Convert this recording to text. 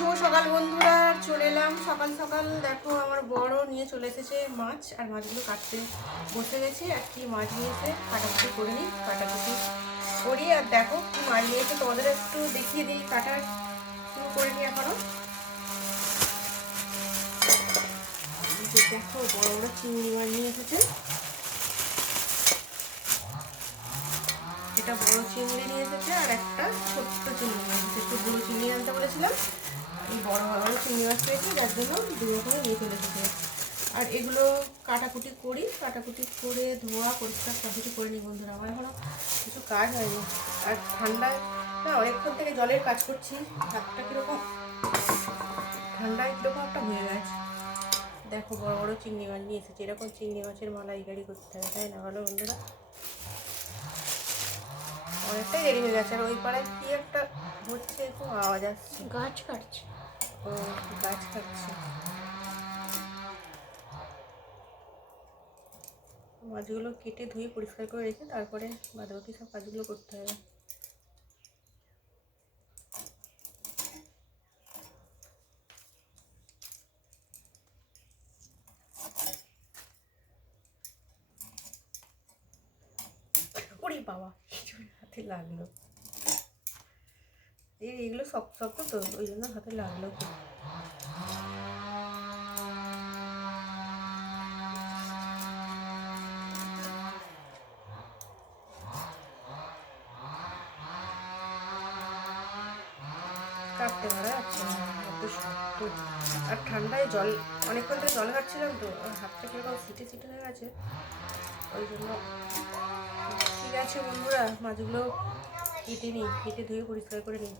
শুভ সকাল বন্ধুরা, চলে এলাম সকাল সকাল। দেখো আমার বড় নিয়ে চলে এসেছে মাছ, আর মাছগুলো কাটতে বসে গেছি। আর কি মাছ নিয়েছে কাটাকুটি করে নিই, কাটাকুটি করি। আর দেখো কি মাছ নিয়েছে তোমাদের একটু দেখিয়ে দিই, কাটা শুরু করে নিই এখনো। দেখো বড় বড় চিংড়ি মাছ নিয়ে এসেছে, এটা বড় চিংড়ি নিয়ে এসেছে আর একটা ছোট্ট চিংড়ি নিয়ে এসেছে। একটু বড় চিংড়ি আনতে বলেছিলাম, এই বড় বড় চিংড়ি মাছ পেয়েছি, যার জন্য দুই রকম নিয়ে চলে এসেছে। আর এগুলো কাটাকুটি করি, কাটাকুটি করে ধোয়া পরিষ্কার কাটাকুটি করে নিই বন্ধুরা। আমার এখনো কিছু কাজ হয়নি, আর ঠান্ডায় না অনেকক্ষণ থেকে জলের কাজ করছি, হাতটা কীরকম ঠান্ডায় কীরকম একটা হয়ে গেছে। দেখো বড় বড় চিংড়ি মাছ নিয়ে এসেছে, এরকম চিংড়ি মাছের মালাইকারি করতে হবে, তাই না বলো বন্ধুরা? অনেকটাই দেরি হয়ে গেছে। আর ওই পাড়ায় কি একটা হচ্ছে, খুব আওয়াজ আসছে, গাছ কাটছে। ও গাছ কাটছে। মাছগুলো কেটে ধুয়ে পরিষ্কার করে রেখে তারপরে বাদবাকি সব কাজগুলো করতে হবে। ওরে বাবা, হাতে লাগলো। এইগুলো শক্ত শক্ত তো, ওই জন্য হাতে লাগলো। কাটতে পারা যাচ্ছে না, এত শক্ত। আর ঠান্ডায় জল অনেকক্ষণ থেকে জল ঘাটছিলাম তো, হাতটা কীরকম সিটে সিটে হয়ে গেছে, ওই জন্য। ঠিক আছে বন্ধুরা, মাছগুলো কেটে নিই, কেটে ধুয়ে পরিষ্কার করে নিই।